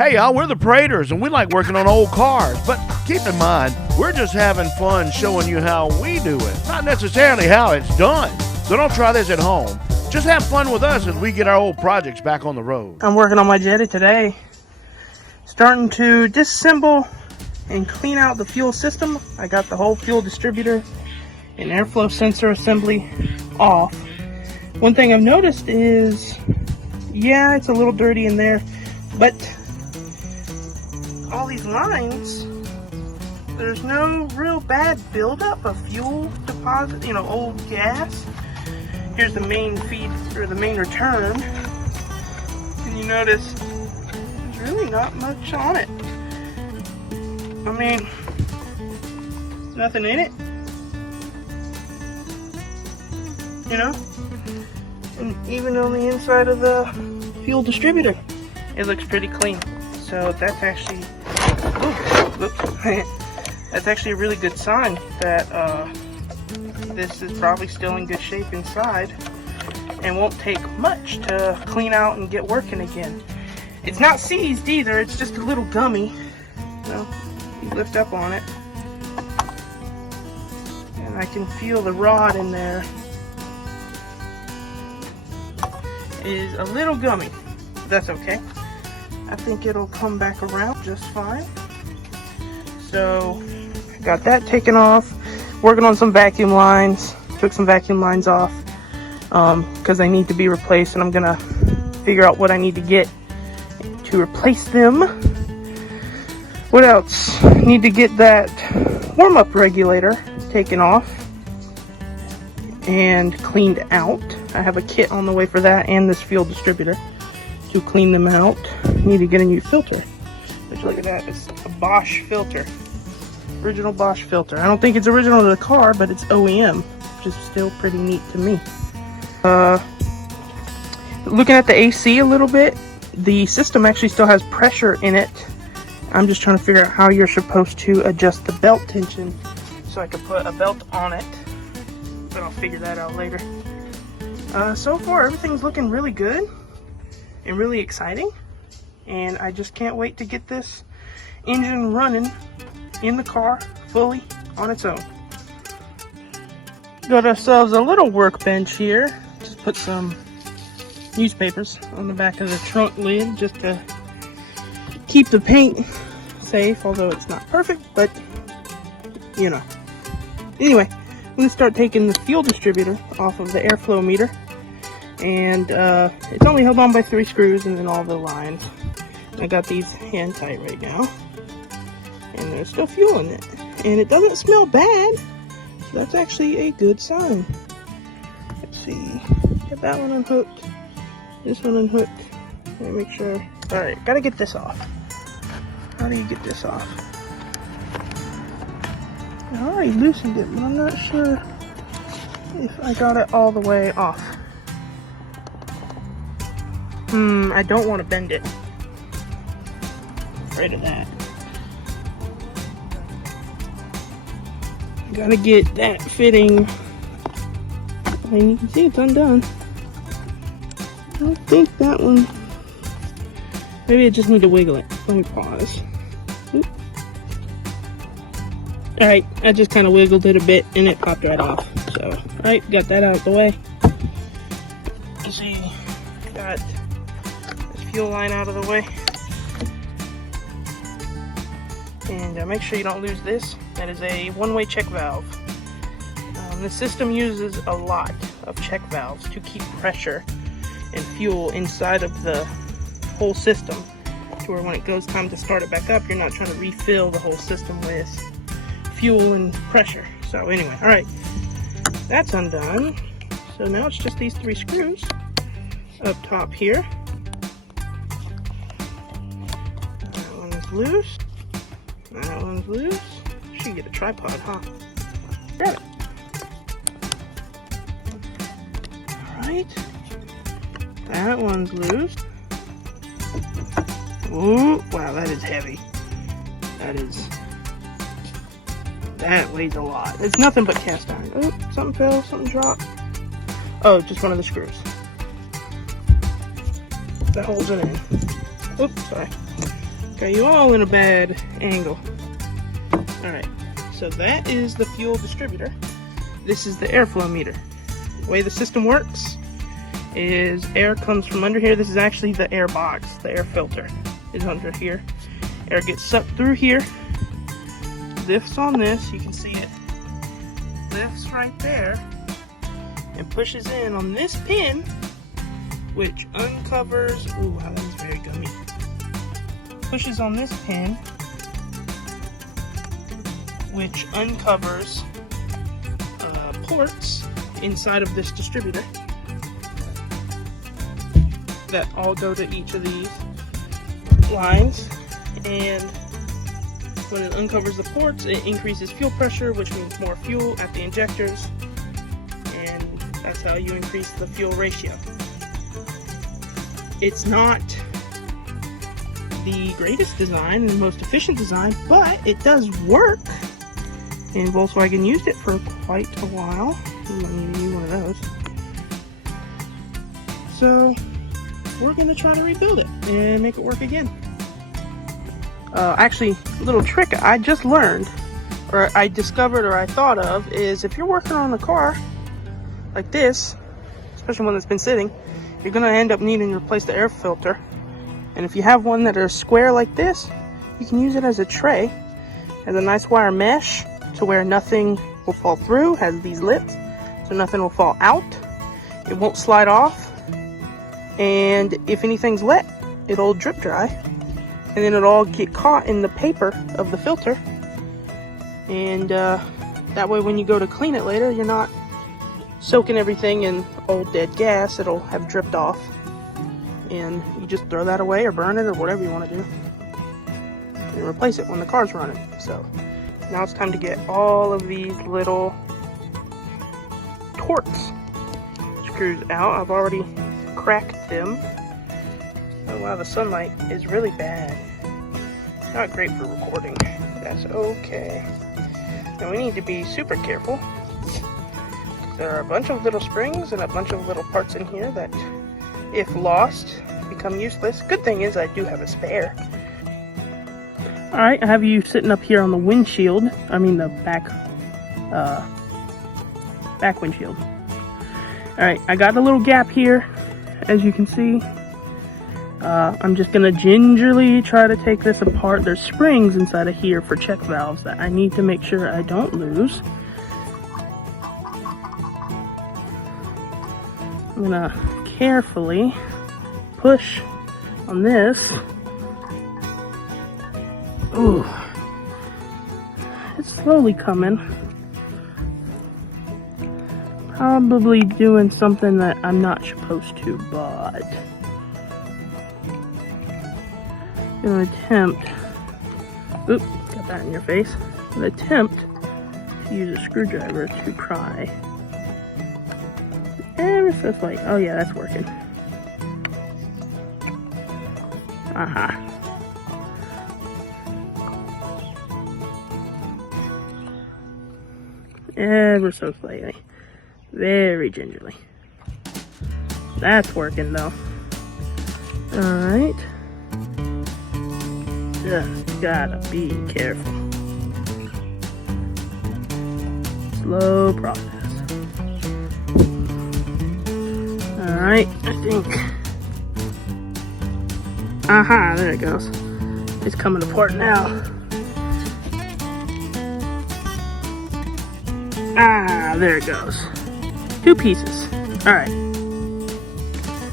Hey y'all, we're the Praters and we like working on old cars, but keep in mind, we're just having fun showing you how we do it, not necessarily how it's done. So don't try this at home. Just have fun with us as we get our old projects back on the road. I'm working on my Jetta today. Starting to disassemble and clean out the fuel system. I got the whole fuel distributor and airflow sensor assembly off. One thing I've noticed is, yeah, it's a little dirty in there, but all these lines, there's no real bad buildup of fuel deposit, you know, old gas. Here's the main feed, or the main return, and you notice there's really not much on it. I mean, nothing in it, you know, and even on the inside of the fuel distributor, it looks pretty clean. So that's actually, that's actually a really good sign that this is probably still in good shape inside and won't take much to clean out and get working again. It's not seized either, it's just a little gummy. You know, you lift up on it and I can feel the rod in there is a little gummy. That's okay. I think it'll come back around just fine. So, got that taken off. Working on some vacuum lines. Took some vacuum lines off because they need to be replaced, and I'm gonna figure out what I need to get to replace them. What else? Need to get that warm-up regulator taken off and cleaned out. I have a kit on the way for that and this fuel distributor to clean them out. Need to get a new filter. Which, look at that, it's a Bosch filter. Original Bosch filter. I don't think it's original to the car, but it's OEM, which is still pretty neat to me. Looking at the AC a little bit, the system actually still has pressure in it. I'm just trying to figure out how you're supposed to adjust the belt tension so I can put a belt on it, but I'll figure that out later. So far, everything's looking really good and really exciting, and I just can't wait to get this engine running in the car fully on its own. Got ourselves a little workbench here. Just put some newspapers on the back of the trunk lid just to keep the paint safe, although it's not perfect, but you know. Anyway, I'm going to start taking the fuel distributor off of the airflow meter, and it's only held on by 3 screws and then all the lines. I got these hand tight right now, and there's still fuel in it, and it doesn't smell bad, so that's actually a good sign. Let's see, get that one unhooked, this one unhooked, let me make sure. Alright, gotta get this off. How do you get this off? I already loosened it, but I'm not sure if I got it all the way off. I don't want to bend it. I'm afraid of that. Gotta get that fitting. And you can see it's undone. I don't think that one. Maybe I just need to wiggle it. Let me pause. Alright, I just kind of wiggled it a bit and it popped right off. So, alright, got that out of the way. You see, got this fuel line out of the way. And make sure you don't lose this. That is a one-way check valve. The system uses a lot of check valves to keep pressure and fuel inside of the whole system, to where when it goes time to start it back up, you're not trying to refill the whole system with fuel and pressure. So anyway, alright, that's undone. So now it's just these 3 screws up top here. That one's loose. That one's loose. Should get a tripod, huh? Grab it. Alright. That one's loose. Ooh, wow, that is heavy. That weighs a lot. It's nothing but cast iron. Oh, something fell, something dropped. Oh, just one of the screws. That holds it in. Oops, sorry. Got you all in a bad angle. Alright, so that is the fuel distributor. This is the airflow meter. The way the system works is air comes from under here. This is actually the air box. The air filter is under here. Air gets sucked through here, lifts on this, you can see it, lifts right there, and pushes in on this pin, which uncovers, ooh, wow, that is very gummy. Pushes on this pin, which uncovers ports inside of this distributor that all go to each of these lines, and when it uncovers the ports, it increases fuel pressure, which means more fuel at the injectors, and that's how you increase the fuel ratio. It's not the greatest design and most efficient design, but it does work, and Volkswagen used it for quite a while. I'm going to use one of those. So we're going to try to rebuild it and make it work again. Actually, a little trick I just learned, or I discovered, or I thought of, is if you're working on a car like this, especially one that's been sitting, you're going to end up needing to replace the air filter. And if you have one that is square like this, you can use it as a tray. Has a nice wire mesh to where nothing will fall through, has these lips so nothing will fall out. It won't slide off, and if anything's wet, it'll drip dry, and then it'll all get caught in the paper of the filter, and that way when you go to clean it later, you're not soaking everything in old dead gas. It'll have dripped off, and you just throw that away or burn it or whatever you want to do, and replace it when the car's running. So now it's time to get all of these little Torx screws out. I've already cracked them. Oh wow, the sunlight is really bad. Not great for recording. That's okay. Now we need to be super careful. There are a bunch of little springs and a bunch of little parts in here that, if lost, become useless. Good thing is I do have a spare. Alright, I have you sitting up here on the windshield. I mean the back windshield. Alright, I got a little gap here, as you can see. I'm just going to gingerly try to take this apart. There's springs inside of here for check valves that I need to make sure I don't lose. I'm going to carefully push on this. Ooh, it's slowly coming. Probably doing something that I'm not supposed to, but I'm gonna attempt. Oop, got that in your face. I'm gonna attempt to use a screwdriver to pry. Ever so slight. Oh yeah, that's working. Aha. Ever so slightly. Very gingerly. That's working though. Alright. Just gotta be careful. Slow process. Alright, I think. Aha, there it goes. It's coming apart now. Ah, there it goes. 2 pieces. Alright.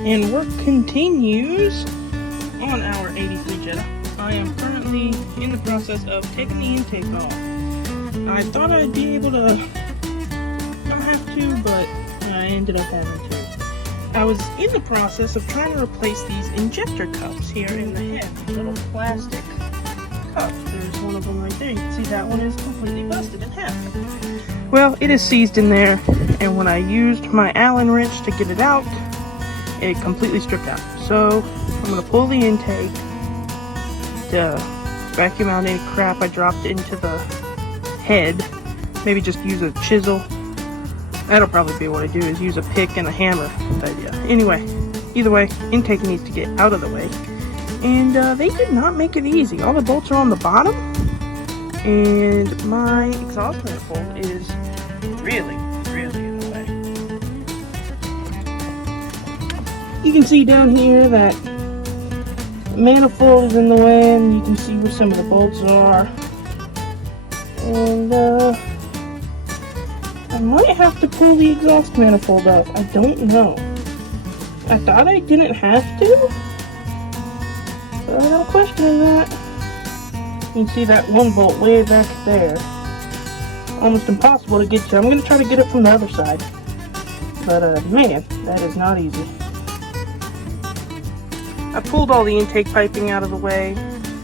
And work continues on our 83 Jetta. I am currently in the process of taking the intake off. I thought I'd be able to don't have to, but I ended up having to. I was in the process of trying to replace these injector cups here in the head. Little plastic cups. There's one of them right there. You can see that one is completely busted in half. Well, it is seized in there, and when I used my Allen wrench to get it out, it completely stripped out. So I'm going to pull the intake to vacuum out any crap I dropped into the head. Maybe just use a chisel. That'll probably be what I do, is use a pick and a hammer. Good idea. Anyway, either way, intake needs to get out of the way. And they did not make it easy. All the bolts are on the bottom, and my exhaust manifold is really in the way. You can see down here that the manifold is in the way, and you can see where some of the bolts are. And I might have to pull the exhaust manifold out. I don't know. I thought I didn't have to, but I'm questioning that. You can see that one bolt way back there. Almost impossible to get to. I'm going to try to get it from the other side. But man, that is not easy. I pulled all the intake piping out of the way.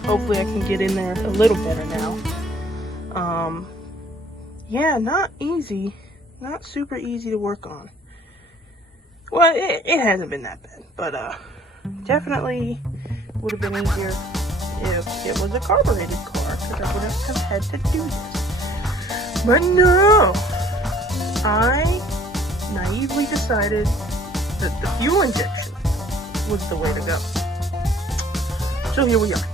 Hopefully I can get in there a little better now. Yeah, not easy. Not super easy to work on. Well, it hasn't been that bad, but definitely would have been easier if it was a carbureted car, because I would have had to do this. But no! I naively decided that the fuel injection was the way to go. So here we are.